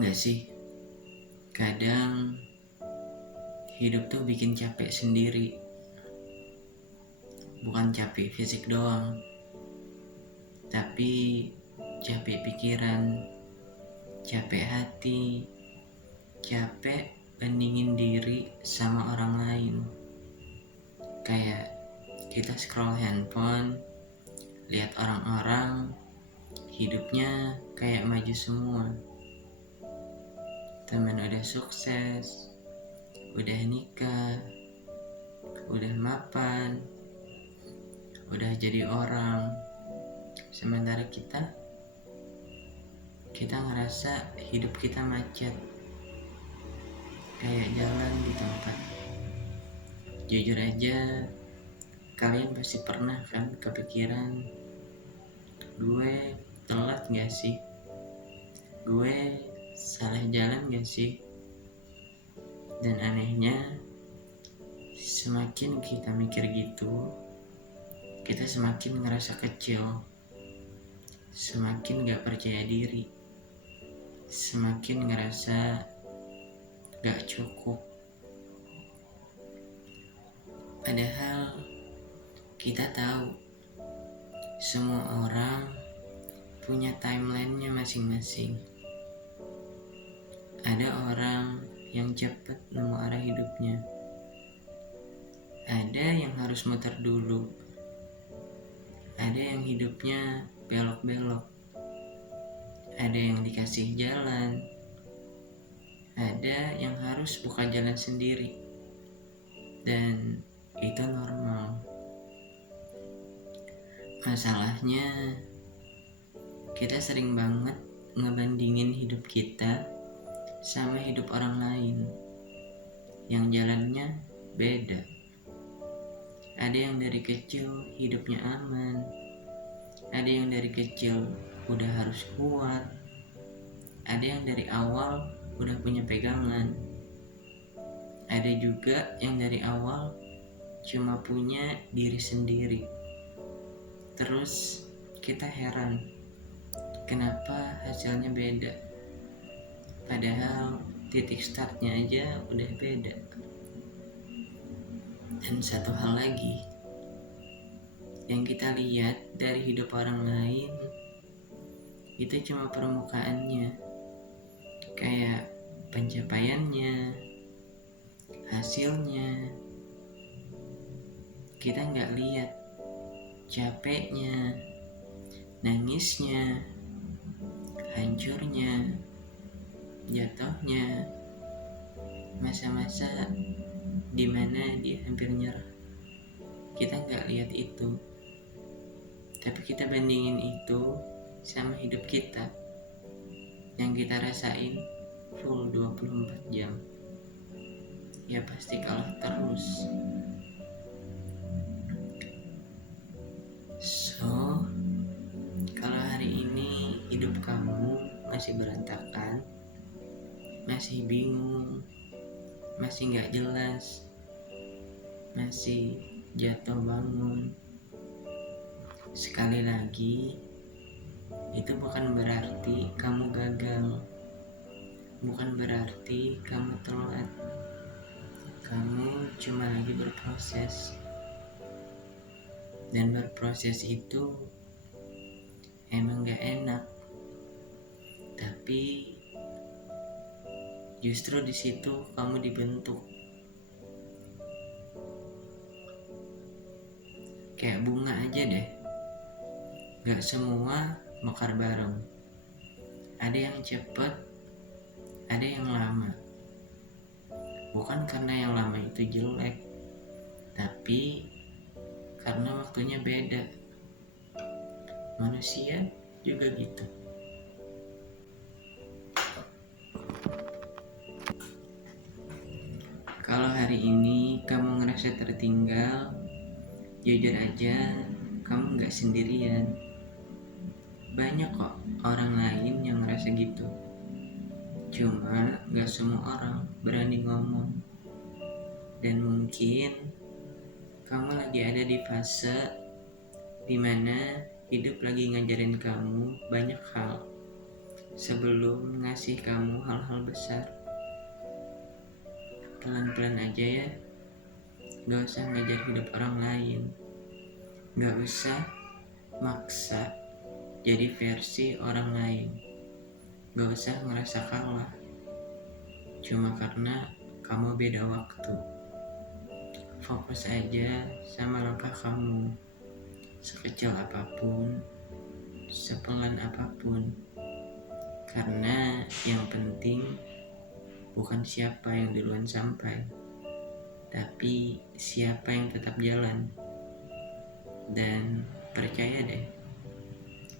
gak sih, kadang hidup tuh bikin capek sendiri. Bukan capek fisik doang, tapi capek pikiran, capek hati, capek bandingin diri sama orang lain. Kayak kita scroll handphone, lihat orang-orang hidupnya kayak maju semua. Temen udah sukses, udah nikah, udah mapan, udah jadi orang. Sementara kita ngerasa hidup kita macet, kayak jalan di tempat. Jujur aja, kalian pasti pernah kan kepikiran, gue telat gak sih? Gue salah jalan gak sih? Dan anehnya, semakin kita mikir gitu, kita semakin ngerasa kecil, semakin gak percaya diri, semakin ngerasa gak cukup. Padahal kita tahu semua orang punya timeline-nya masing-masing. Ada orang yang cepat nemu arah hidupnya, ada yang harus muter dulu, ada yang hidupnya belok-belok, ada yang dikasih jalan, ada yang harus buka jalan sendiri. Dan itu normal. Masalahnya, kita sering banget ngebandingin hidup kita sama hidup orang lain yang jalannya beda. Ada yang dari kecil hidupnya aman, ada yang dari kecil udah harus kuat, ada yang dari awal udah punya pegangan, ada juga yang dari awal cuma punya diri sendiri. Terus kita heran, kenapa hasilnya beda? Padahal titik startnya aja udah beda. Dan satu hal lagi, yang kita lihat dari hidup orang lain itu cuma permukaannya, kayak pencapaiannya, hasilnya. Kita nggak lihat capeknya, nangisnya, hancurnya, jatuhnya, masa-masa dimana dia hampir nyerah. Kita nggak lihat itu, tapi kita bandingin itu sama hidup kita yang kita rasain full 24 jam. Ya pasti kalah terus. So, kalau hari ini hidup kamu masih berantakan, masih bingung, masih gak jelas, masih jatuh bangun, sekali lagi, itu bukan berarti kamu gagal, bukan berarti kamu telat. Kamu cuma lagi berproses. Dan berproses itu emang gak enak, tapi justru di situ kamu dibentuk. Kayak bunga aja deh, gak semua mekar bareng. Ada yang cepet, ada yang lama. Bukan karena yang lama itu jelek, tapi karena waktunya beda. Manusia juga gitu. Kalau hari ini kamu ngerasa tertinggal, jujur aja kamu gak sendirian. Banyak kok orang lain yang ngerasa gitu. Cuma gak semua orang berani ngomong. Dan mungkin kamu lagi ada di fase dimana hidup lagi ngajarin kamu banyak hal, sebelum ngasih kamu hal-hal besar. Pelan-pelan aja ya, gak usah ngajar hidup orang lain, gak usah maksa jadi versi orang lain, gak usah ngerasa kalah cuma karena kamu beda waktu. Fokus aja sama langkah kamu, sekecil apapun, sepelan apapun, karena yang penting bukan siapa yang duluan sampai, tapi siapa yang tetap jalan. Dan percaya deh,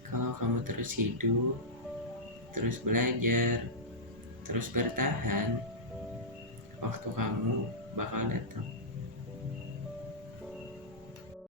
kalau kamu terus hidup, terus belajar, terus bertahan, waktu kamu bakal datang.